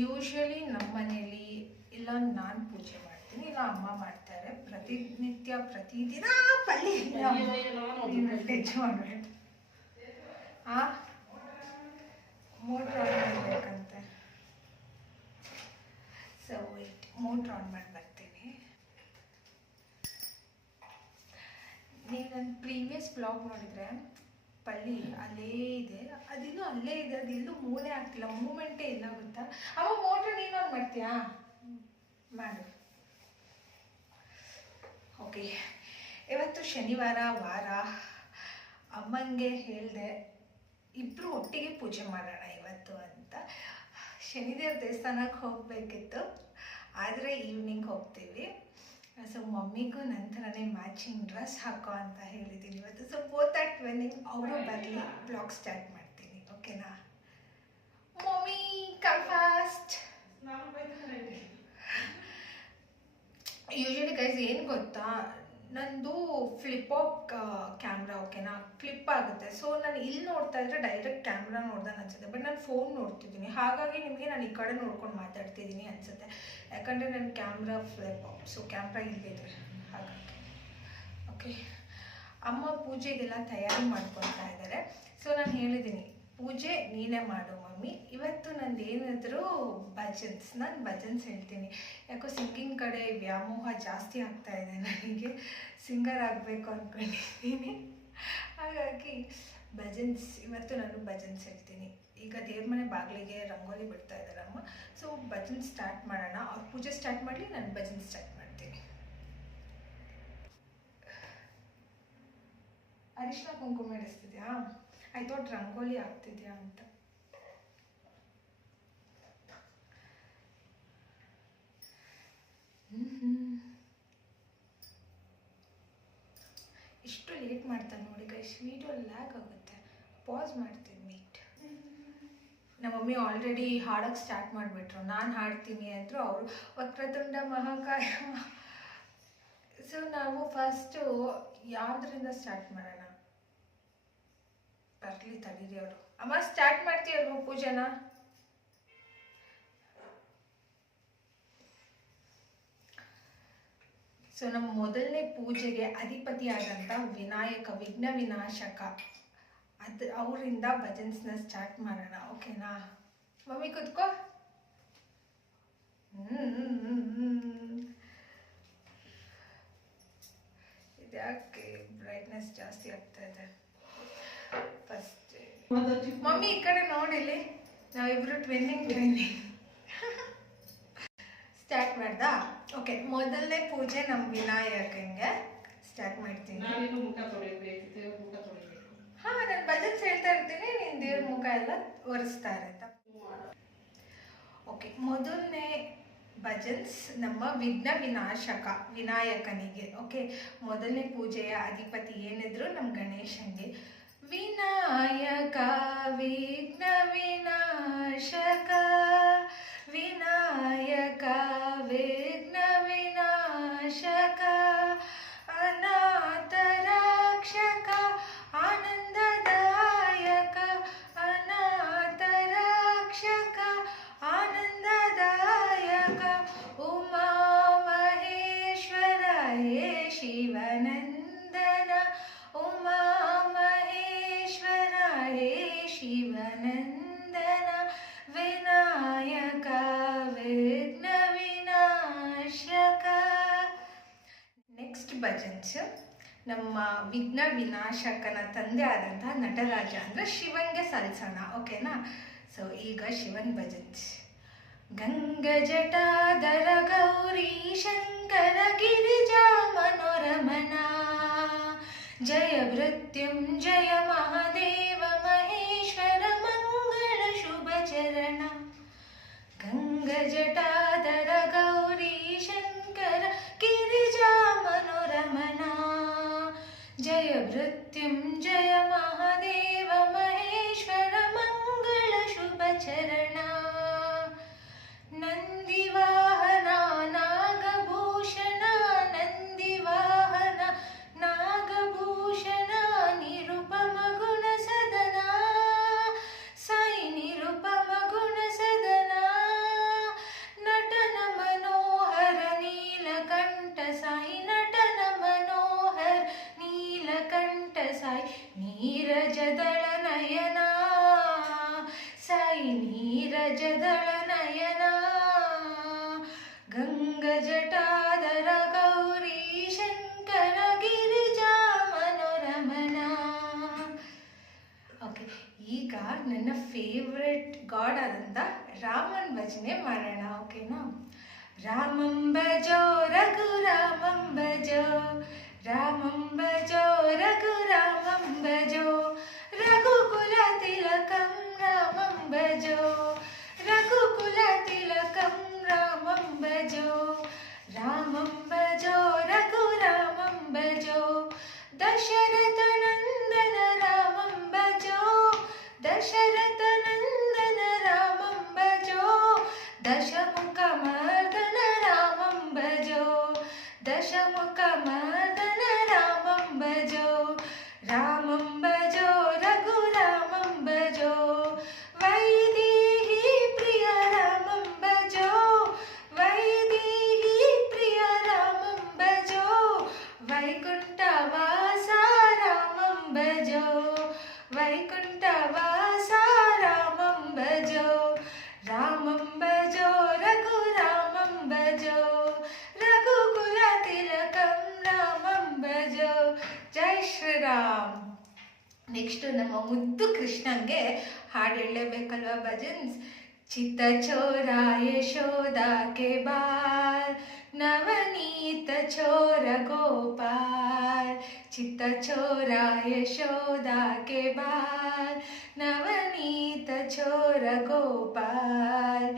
Usually ನಮ್ಮ ಮನೇಲಿ ಇಲ್ಲ ನಾನು ಪೂಜೆ ಮಾಡ್ತೀನಿ, ಇಲ್ಲ ಅಮ್ಮ ಮಾಡ್ತಾರೆ. ಪ್ರತಿದಿನ ಪಳ್ಳಿ ಟಚ್ ಮಾಡಬೇಡ. ಮೋಟ್ರ್ ಆನ್ ಮಾಡಬೇಕಂತೆ. ಸೊ ವೇಟ್, ಮೋಟ್ರ್ ಆನ್ ಮಾಡಿ ಬರ್ತೀನಿ. ನೀವು ನನ್ನ ಪ್ರೀವಿಯಸ್ ಬ್ಲಾಗ್ ನೋಡಿದರೆ ಪಳ್ಳಿ ಅಲ್ಲೇ ಇದೆ, ಅದಿನ್ನೂ ಅಲ್ಲೇ ಇದೆ, ಅದೆಲ್ಲೂ ಮೂವೇ ಆಗ್ತಿಲ್ಲ, ಮೂಮೆಂಟೇ ಇಲ್ಲ ಗೊತ್ತಾ. ಅವ ಮೋಟ್ರ್ ನೀನು ಆನ್ ಮಾಡ್ತೀಯಾ? ಮಾಡು. ಓಕೆ, ಇವತ್ತು ಶನಿವಾರ ವಾರ. ಅಮ್ಮಂಗೆ ಹೇಳಿದೆ ಇಬ್ಬರು ಒಟ್ಟಿಗೆ ಪೂಜೆ ಮಾಡೋಣ ಇವತ್ತು ಅಂತ. ಶನಿದೇವ್ರ ದೇವಸ್ಥಾನಕ್ಕೆ ಹೋಗಬೇಕಿತ್ತು, ಆದರೆ ಈವ್ನಿಂಗ್ ಹೋಗ್ತೀವಿ. ಸೊ ಮಮ್ಮಿಗೂ ನಂತರನೇ ಮ್ಯಾಚಿಂಗ್ ಡ್ರೆಸ್ ಹಾಕೋ ಅಂತ ಹೇಳಿದ್ದೀನಿ ಇವತ್ತು. ಸೊ ಬೋತ್ ಆಟ್ ವೆನ್ನಿಂಗ್ ಅವರು ಬರಲಿ ಬ್ಲಾಗ್ ಸ್ಟಾರ್ಟ್ ಮಾಡ್ತೀನಿ, ಓಕೆನಾ? Mummy come fast. Usually guys ಏನು ಗೊತ್ತಾ, ನಂದು ಫ್ಲಿಪ್-ಆಫ್ ಕ್ಯಾಮ್ರಾ, ಓಕೆನಾ? ಕ್ಲಿಪ್ ಆಗುತ್ತೆ. ಸೊ ನಾನು ಇಲ್ಲಿ ನೋಡ್ತಾ ಇದ್ರೆ ಡೈರೆಕ್ಟ್ ಕ್ಯಾಮ್ರಾ ನೋಡ್ದಂಗೆ ಅನ್ಸುತ್ತೆ, ಬಟ್ ನಾನು ಫೋನ್ ನೋಡ್ತಿದ್ದೀನಿ, ಹಾಗಾಗಿ ನಿಮಗೆ ನಾನು ಈ ಕಡೆ ನೋಡ್ಕೊಂಡು ಮಾತಾಡ್ತಿದ್ದೀನಿ ಅನಿಸುತ್ತೆ. ಯಾಕಂದರೆ ನನ್ನ ಕ್ಯಾಮ್ರಾ ಫ್ಲಿಪ್-ಆಫ್, ಸೊ ಕ್ಯಾಮ್ರಾ ಇಲ್ಲಿದೆ ಹಾಗಾಗಿ. ಓಕೆ, ಅಮ್ಮ ಪೂಜೆಗೆಲ್ಲ ತಯಾರಿ ಮಾಡ್ಕೊಳ್ತಾ ಇದ್ದಾರೆ. ಸೊ ನಾನು ಹೇಳಿದ್ದೀನಿ ಪೂಜೆ ನೀನೇ ಮಾಡು ಮಮ್ಮಿ, ಇವತ್ತು ನಂದು ಏನಾದರೂ ಭಜನ್ಸ್, ನಾನು ಭಜನ್ಸ್ ಹೇಳ್ತೀನಿ. ಯಾಕೋ ಸಿಂಗಿಂಗ್ ಕಡೆ ವ್ಯಾಮೋಹ ಜಾಸ್ತಿ ಆಗ್ತಾ ಇದೆ ನನಗೆ, ಸಿಂಗರ್ ಆಗಬೇಕು ಅಂದ್ಕೊಂಡಿದ್ದೀನಿ. ಹಾಗಾಗಿ ಭಜನ್ಸ್, ಇವತ್ತು ನಾನು ಭಜನ್ಸ್ ಹೇಳ್ತೀನಿ. ಈಗ ದೇವ್ರ ಮನೆ ಬಾಗಿಲಿಗೆ ರಂಗೋಲಿ ಬಿಡ್ತಾ ಇದ್ದಾರೆ ಅಮ್ಮ. ಸೊ ಭಜನ್ ಸ್ಟಾರ್ಟ್ ಮಾಡೋಣ. ಅವ್ರು ಪೂಜೆ ಸ್ಟಾರ್ಟ್ ಮಾಡಲಿ, ನಾನು ಭಜನ್ ಸ್ಟಾರ್ಟ್ ಮಾಡ್ತೀನಿ. ಅರಿಶಿನ ಕುಂಕುಮ ಇಡಿಸ್ತಿದ್ಯಾ? ಐ ಥಾಟ್ ರಂಗೋಲಿ ಆಗ್ತಿದ್ಯಾ ಅಂತ. ಇಷ್ಟು ಲೇಟ್ ಮಾಡ್ತಾನೆ ನೋಡಿ ಗೈಸ್, ವಿಡಿಯೋ ಲ್ಯಾಗ್ ಆಗುತ್ತೆ. ಪಾಸ್ ಮಾಡ್ತೀನಿ, ಮೀಟ್. ನಮ್ಮ ಮಮ್ಮಿ ಆಲ್ರೆಡಿ ಹಾಡೋಕ್ಕೆ ಸ್ಟಾರ್ಟ್ ಮಾಡಿಬಿಟ್ರು. ನಾನು ಹಾಡ್ತೀನಿ ಅಂದರು ಅವರು, ವಕ್ರತುಂಡ ಮಹಾಕಾಯ. ಸೊ ನಾವು ಫಸ್ಟು ಯಾವುದರಿಂದ ಸ್ಟಾರ್ಟ್ ಮಾಡೋಣ? ಬರಲಿ ತಡೀರಿ ಅವರು. ಅಮ್ಮ ಸ್ಟಾರ್ಟ್ ಮಾಡ್ತೀಯಲ್ವ ಪೂಜೆನ? ಸೊ ನಮ್ಮ ಮೊದಲನೇ ಪೂಜೆಗೆ ಅಧಿಪತಿಯಾದಂಥ ವಿನಾಯಕ, ವಿಘ್ನ ವಿನಾಶಕ, ಅವರಿಂದ ಭಜನ್ಸ್ನ ಸ್ಟಾರ್ಟ್ ಮಾಡೋಣ, ಓಕೆನಾ? ಮಮ್ಮಿ ಕೂತ್ಕೋ. ಇದ್ಯಾಕೆ ಬ್ರೈಟ್ನೆಸ್ ಜಾಸ್ತಿ ಆಗ್ತಾ ಇದೆ? ಫಸ್ಟ್ ಮಮ್ಮಿ ಈ ಕಡೆ ನೋಡಿಲಿ, ನಾವಿಬ್ರು ಟ್ವಿನ್ನಿಂಗ್ ಸ್ಟಾರ್ಟ್ ಮಾಡ್ದಾ? ಓಕೆ, ಮೊದಲನೇ ಪೂಜೆ ನಮ್ಮ ವಿನಾಯಕಂಗೆ ಸ್ಟಾರ್ಟ್ ಮಾಡ್ತೀನಿ. ಹಾಂ, ನಾನು ಭಜನ್ಸ್ ಹೇಳ್ತಾ ಇರ್ತೀನಿ, ನೀನು ದೇವ್ರ ಮುಖ ಎಲ್ಲ ಒರೆಸ್ತಾ ಇರತ್ತ. ಓಕೆ, ಮೊದಲನೇ ಭಜನ್ಸ್ ನಮ್ಮ ವಿಘ್ನ ವಿನಾಶಕ ವಿನಾಯಕನಿಗೆ. ಓಕೆ, ಮೊದಲನೇ ಪೂಜೆಯ ಅಧಿಪತಿ ಏನಿದ್ರು ನಮ್ಮ ಗಣೇಶನಿಗೆ. ವಿನಾಯಕ ವಿಘ್ನ ವಿನಾಶಕ, ವಿನಾಯಕ ವಿಘ್ನ ವಿನಾಶಕ, ಅನಾಥ ರಕ್ಷಕ ಆನಂದದಾಯಕ, ಅನಾಥ ರಕ್ಷಕ ಆನಂದದಾಯಕ, ಉಮಾ ಮಹೇಶ್ವರ ಹೇ ಶಿವನಂದನ, ಉಮಾ ಮಹೇಶ್ವರ ಹೇ ಶಿವನಂದನ, ವಿನಾಯಕ ವಿಘ್ನ ವಿನಾಶಕ. ನೆಕ್ಸ್ಟ್ ಭಜನ್ಸ್ ನಮ್ಮ ವಿಘ್ನ ವಿನಾಶಕನ ತಂದೆ ಆದಂತಹ ನಟರಾಜ ಅಂದರೆ ಶಿವನ್ಗೆ ಸಲ್ಲಿಸೋಣ, ಓಕೆನಾ? ಸೊ ಈಗ ಶಿವನ್ ಭಜನ್ಸ್. ಗಂಗ ಜಟಾಧರ ಗೌರಿ ಶಂಕರ ಗಿರಿಜಾ ಮನೋರಮನ, ಜಯ ಮೃತ್ಯುಂಜಯ ಮಹಾದೇವ ಮಹೇಶ್ವರ ಮಂಗಳ ಶುಭ ಚರಣ. ಗಂಗ ಜಟಾಧರ ಗೌರಿ ಶಂಕರ ಗಿರಿಜಾ ಮನೋರಮನ, ಜಯ ಮೃತ್ಯುಂಜಯ ಮಹಾದೇವ ಮಹೇಶ್ವರ ಮಂಗಳ ಶುಭ ಚರಣ. ನಂದಿವಾಹನ ನಾಗಭೂಷಣ, ನಂದಿವಾಹನ ನಾಗಭೂಷಣ, ನಿರುಪಮ ಗುಣ ಸದ ಪಂಕಜದಳ ನಯನ ಗಂಗಜಟಾಧರ ಗೌರಿ ಶಂಕರ ಗಿರಿಜಾ ಮನೋರಮಣ. ಓಕೆ, ಈಗ ನನ್ನ ಫೇವ್ರೆಟ್ ಗಾಡ್ ಆದಂಥ ರಾಮನ್ ಭಜನೆ ಮಾಡೋಣ. ಓಕೆನಾ? ರಾಮಂ ಭಜೋ ರಘುರಾಮಂ ಭಜೋ, ರಾಮಂ ಭಜೋ ರಘುರಾಮಂ ಭಜೋ, ರಘುಕುಲ ತಿಲಕಂ ರಾಮಂ ಭಜೋ, ರಘುಕುಲ ತಿಲಕಂ ರಾಮಂ ಭಜೋ, ರಾಮಂ ಭಜೋ ರಘುರಾಮಂ ಭಜೋ, ದಶರಥ ನಂದನ ರಾಮಂ ಭಜೋ, ದಶರಥ ನಂದನ ರಾಮಂ ಭಜೋ, ದಶಮುಖ ಮರ್ದನ ರಾಮಂ ಭಜೋ, ದಶಮುಖ ಮರ್ದನ ರಾಮಂ ಭಜೋ, ರಾಮಂ ಭಜೋ ರಘುರಾಮಂ ಭಜೋ, ವೈದೇಹಿ ಪ್ರಿಯ ರಾಮಂ ಭಜೋ, ವೈದೇಹಿ ಪ್ರಿಯ ರಾಮಂ ಭಜೋ, ವೈಕುಂಠ ವಾಸ ರಾಮಂ ಭಜೋ, ವೈಕುಂಠ ವಾಸ ರಾಮಂ ಭಜೋ, ರಾಮಂ ಭಜೋ ರಘುರಾಮಂ ಭಜೋ, ರಘುಕುಲ ತಿಲಕಂ ರಾಮಂ ಭಜೋ. ಜೈ ಶ್ರೀರಾಮ್. ನೆಕ್ಸ್ಟು ನಮ್ಮ ಮುದ್ದು ಕೃಷ್ಣಂಗೆ ಹಾಡು ಹೇಳಬೇಕಲ್ವ ಭಜನ್ಸ್. ಚಿತ್ತ ಚೋರ ಯಶೋದ ಕೆ ಬಾಲ್, ನವನೀತ ಚೋರ ಗೋಪಾಲ್, ಚಿತ್ತ ಚೋರ ಯಶೋದ ಕೆ ಬಾಲ್, ನವನೀತ ಚೋರ ಗೋಪಾಲ್,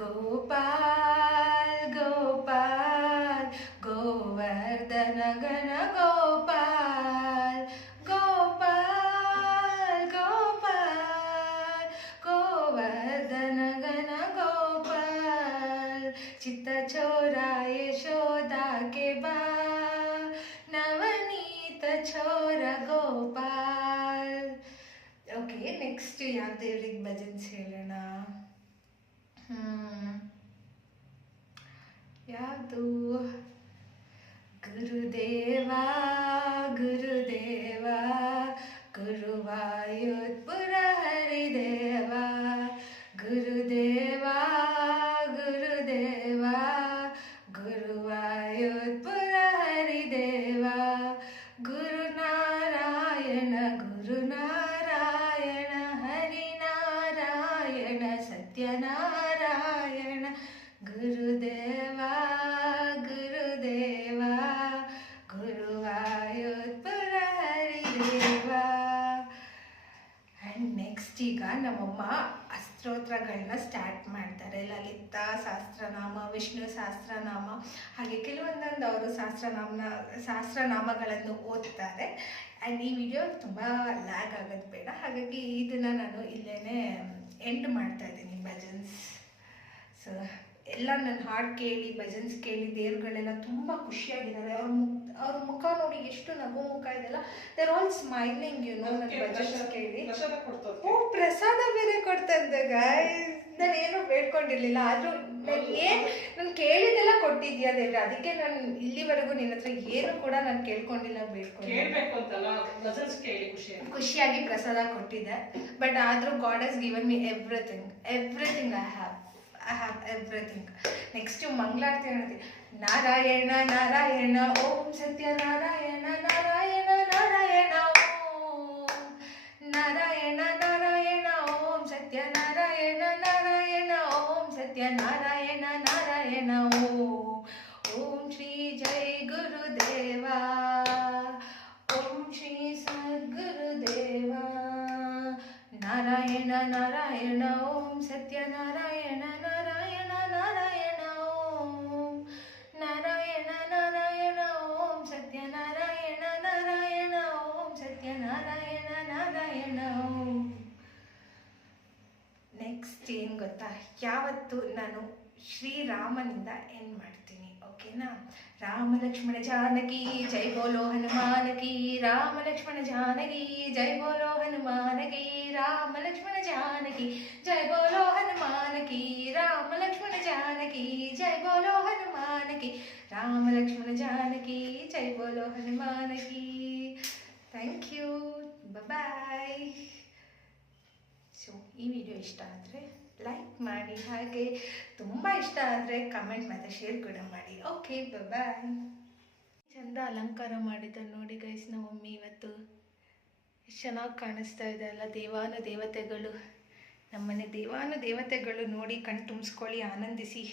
ಗೋಪಾಲ್ ಗೋಪಾಲ್ ಗೋವರ್ಧನ ಗಣ ಗೋಪಾಲ್, ಗೋಪಾಲ್ ಗೋಪಾಲ್ ಗೋವರ್ಧನ ಗಣ ಗೋಪಾಲ್, ಚಿತ್ತ ಚೋರ ಯಶೋದ ಕೆ ಬಾಲ್, ನವನೀತ ಚೋರ ಗೋಪಾಲ್. ಓಕೆ, ನೆಕ್ಸ್ಟ್ ಯಾವ ದೇವ್ರಿಗೆ ಭಜನ್ಸ್ ಹೇಳೋಣ? ಯಾವುದು? ಗುರುದೇವ ಗುರುದೇವ ಗುರುವಾಯೂರ್ಪುರ ಹರಿದೇವ, ಗುರುದೇವ ಗುರುದೇವ ಗುರುವಾಯೂರ್ಪುರ ಹರಿದೇವ, ಗುರುನಾರಾಯಣ ಗುರುನಾರಾಯಣ ಹರಿನಾರಾಯಣ ಸತ್ಯನಾರಾಯಣ, ಗುರುದೇವ ಗುರುದೇವ ಗುರುವಾಯೂರ್ಪುರ ಹರಿದೇವ. ಆ್ಯಂಡ್ ನೆಕ್ಸ್ಟ್ ಈಗ ನಮ್ಮಮ್ಮ ಸ್ತೋತ್ರಗಳನ್ನ ಸ್ಟಾರ್ಟ್ ಮಾಡ್ತಾರೆ. ಲಲಿತಾ ಸಹಸ್ರನಾಮ, ವಿಷ್ಣು ಸಹಸ್ರನಾಮ, ಹಾಗೆ ಕೆಲವೊಂದೊಂದು ಅವರು ಸಹಸ್ರನಾಮಗಳನ್ನು ಓದ್ತಾರೆ. ಆ್ಯಂಡ್ ಈ ವಿಡಿಯೋ ತುಂಬ ಲ್ಯಾಗ್ ಆಗೋದು ಬೇಡ, ಹಾಗಾಗಿ ಇದನ್ನು ನಾನು ಇಲ್ಲೇ ಎಂಡ್ ಮಾಡ್ತಾ ಇದ್ದೀನಿ ಭಜನ್ಸ್. ಸೊ ಎಲ್ಲ ನನ್ನ ಹಾಡು ಕೇಳಿ ಭಜನ್ಸ್ ಕೇಳಿ ದೇವ್ರುಗಳೆಲ್ಲ ತುಂಬ ಖುಷಿಯಾಗಿದ್ದಾರೆ. ಅವ್ರ ಮುಖ ನೋಡಿ ಎಷ್ಟು ನಗು ಮುಖ ಇದೆಲ್ಲ, ದೇರ್ ಆಲ್ ಸ್ಮೈಲಿಂಗ್ ನನ್ನ ಭಜನ್ಸ್ ಕೇಳಿ. ಓ, ಪ್ರಸಾದ ಬೇರೆ ಕೊಡ್ತಂತೆ ಗಾಯ್ಸ್. ನಾನು ಏನು ಬೇಡ್ಕೊಂಡಿರ್ಲಿಲ್ಲ, ಆದರೂ ನಾನು ಕೇಳಿದೆಲ್ಲ ಕೊಟ್ಟಿದ್ಯಾ ದೇವ್ರೆ, ಅದಕ್ಕೆ ನಾನು ಇಲ್ಲಿವರೆಗೂ ನಿನ್ನ ಹತ್ರ ಏನು ಕೂಡ ನಾನು ಕೇಳ್ಕೊಂಡಿಲ್ಲ, ಖುಷಿಯಾಗಿ ಪ್ರಸಾದ ಕೊಟ್ಟಿದ್ದೆ. ಬಟ್ ಆದರೂ ಗಾಡ್ ಹಸ್ given me everything I have everything. Next ಮಂಗಳಾರತಿ ಹೇಳ್ತೀನಿ. ನಾರಾಯಣ ನಾರಾಯಣ ಓಂ ಸತ್ಯನಾರಾಯಣ ನಾರಾಯಣ ನಾರಾಯಣ ಓಂ, ನಾರಾಯಣ ನಾರಾಯಣ ಓಂ ಸತ್ಯನಾರಾಯಣ ನಾರಾಯಣ ಓಂ ಸತ್ಯನಾರಾಯಣ ನಾರಾಯಣ ಓಂ, ಓಂ ಶ್ರೀ ಜೈ ಗುರುದೇವ, ಓಂ ಶ್ರೀ ಸದ್ಗುರುದೇವ, ನಾರಾಯಣ ನಾರಾಯಣ ಓಂ ಸತ್ಯನಾರಾಯಣ ನಾರಾಯಣ ನಾರಾಯಣ ಓಂ, ನಾರಾಯಣ ನಾರಾಯಣ ಓಂ ಸತ್ಯನಾರಾಯಣ ನಾರಾಯಣ ಓಂ ಸತ್ಯನಾರಾಯಣ ನಾರಾಯಣ ಓಂ. ನೆಕ್ಸ್ಟ್ ಏನು ಗೊತ್ತಾ, ಯಾವತ್ತು ನಾನು ಶ್ರೀರಾಮನಿಂದ ಏನು ಮಾಡ್ತೀನಿ, ಓಕೆನಾ? ರಾಮ ಲಕ್ಷ್ಮಣ ಜಾನಕಿ ಜೈ ಬೋಲೋ ಹನುಮಾನ ಕಿ, ರಾಮ ಲಕ್ಷ್ಮಣ ಜಾನಕಿ ಜೈ ಬೋಲೋ ಹನುಮಾನ ಕಿ, ರಾಮ ಲಕ್ಷ್ಮಣ ಜಾನಕಿ ಜೈ ಬೋಲೋ ಹನುಮಾನ ಕಿ, ರಾಮ ಲಕ್ಷ್ಮಣ ಜಾನಕಿ ಜೈ ಬೋಲೋ ಹನುಮಾನ ಕಿ, ರಾಮ ಲಕ್ಷ್ಮಣ ಜಾನಕಿ ಜೈ ಬೋಲೋ ಹನುಮಾನ ಕಿ. Thank you, bye. ಸೊ ಈ ವಿಡಿಯೋ ಇಷ್ಟ ಆದರೆ ಲೈಕ್ ಮಾಡಿ. ಮಾಡಿ, ಹಾಗೆ ತುಂಬ ಇಷ್ಟ ಆದರೆ ಕಮೆಂಟ್ ಮತ್ತು ಶೇರ್ ಕೂಡ ಮಾಡಿ. ಓಕೆ, ಬಾಯ್. ಚಂದ ಅಲಂಕಾರ ಮಾಡಿದ್ದಾರೆ ನೋಡಿ ಗೈಸ್ ನಮ್ಮ ಮಮ್ಮಿ ಇವತ್ತು. ಎಷ್ಟು ಚೆನ್ನಾಗಿ ಕಾಣಿಸ್ತಾ ಇದೆ ಅಲ್ಲ, ದೇವಾನು ದೇವತೆಗಳು, ನಮ್ಮನೆ ದೇವಾನು ದೇವತೆಗಳು ನೋಡಿ ಕಣ್ ತುಂಬಿಸ್ಕೊಳ್ಳಿ, ಆನಂದಿಸಿ.